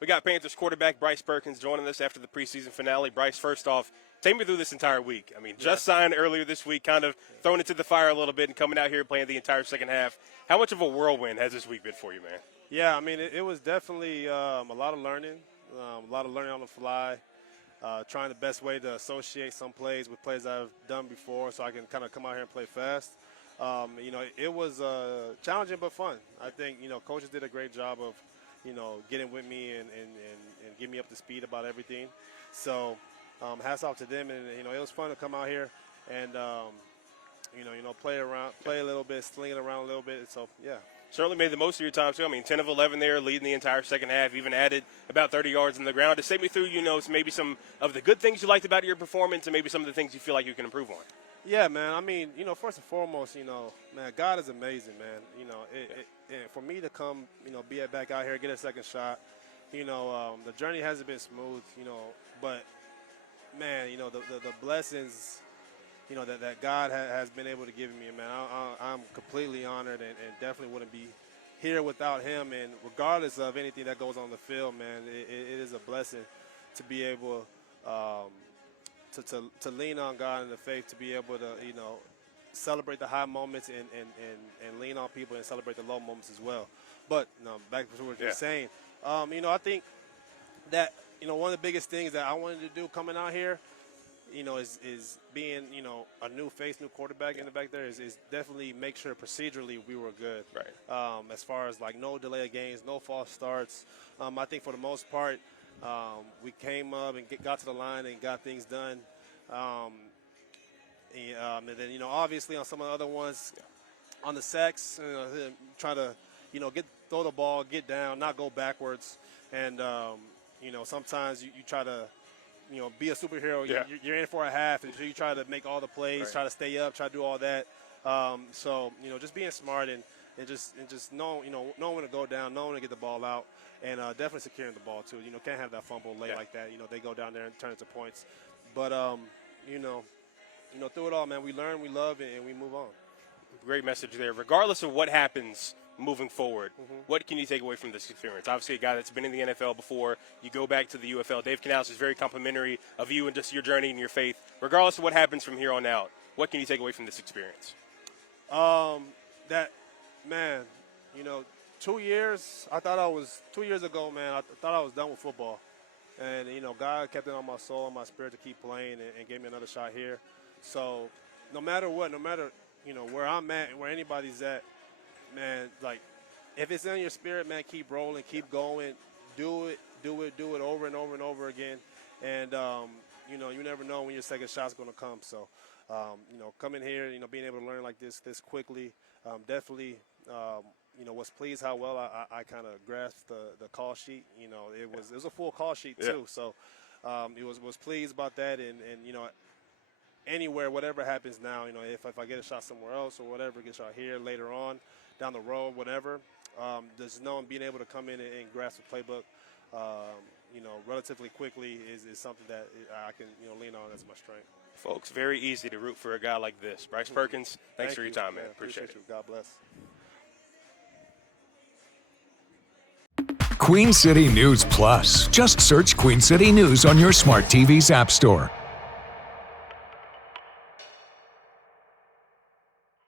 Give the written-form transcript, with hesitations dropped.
We got Panthers quarterback Bryce Perkins joining us after the preseason finale. Bryce, first off, take me through this entire week. I mean, just signed earlier this week, kind of thrown into the fire a little bit and coming out here playing the entire second half. How much of a whirlwind has this week been for you, man? Yeah, I mean, it was definitely a lot of learning on the fly, trying the best way to associate some plays with plays I've done before so I can kind of come out here and play fast. It was challenging but fun. I think, coaches did a great job of, getting with me and getting me up to speed about everything. So hats off to them. And, it was fun to come out here and, play a little bit, sling it around a little bit. So, yeah. Certainly made the most of your time, too. I mean, 10 of 11 there, leading the entire second half, even added about 30 yards in the ground. Just take me through, maybe some of the good things you liked about your performance and maybe some of the things you feel like you can improve on. Yeah, man. I mean, first and foremost, man, God is amazing, man. For me to come, be back out here, get a second shot, the journey hasn't been smooth, but, man, the blessings, that God has been able to give me, man, I'm completely honored and definitely wouldn't be here without him. And regardless of anything that goes on the field, man, it is a blessing to be able to lean on God and the faith, to be able to, celebrate the high moments and lean on people and celebrate the low moments as well. But, back to what you're saying, I think that, one of the biggest things that I wanted to do coming out here, is being, a new face, new quarterback in the back there is definitely make sure procedurally we were good. Right. As far as, no delay of games, no false starts. I think for the most part, we came up and got to the line and got things done. And then, obviously on some of the other ones, on the sacks, try to, throw the ball, get down, not go backwards. And, sometimes you try to, be a superhero. Yeah. You're in for a half, and so you try to make all the plays, right. Try to stay up, try to do all that. So, just being smart and just knowing when to go down, knowing when to get the ball out, and definitely securing the ball too. Can't have that fumble late like that. They go down there and turn it to points. But through it all, man, we learn, we love, and we move on. Great message there. Regardless of what happens moving forward, what can you take away from this experience? Obviously, a guy that's been in the NFL before, you go back to the UFL. Dave Canales is very complimentary of you and just your journey and your faith. Regardless of what happens from here on out, what can you take away from this experience? That, man, 2 years, 2 years ago, man, I thought I was done with football. And, God kept it on my soul and my spirit to keep playing and gave me another shot here. So no matter what, where I'm at and where anybody's at, man, if it's in your spirit, man, keep rolling, keep going, do it over and over and over again. And, you never know when your second shot's going to come. So, coming here, being able to learn like this quickly, definitely, was pleased how well I kind of grasped the call sheet. It was a full call sheet too. So, was pleased about that. And anywhere, whatever happens now, if I get a shot somewhere else or whatever, get a shot here later on, down the road, whatever, just knowing being able to come in and grasp the playbook, relatively quickly is something that I can, lean on as my strength. Folks, very easy to root for a guy like this. Bryce Perkins, thanks for your time, man. Appreciate it. You. God bless. Queen City News Plus. Just search Queen City News on your smart TV's app store.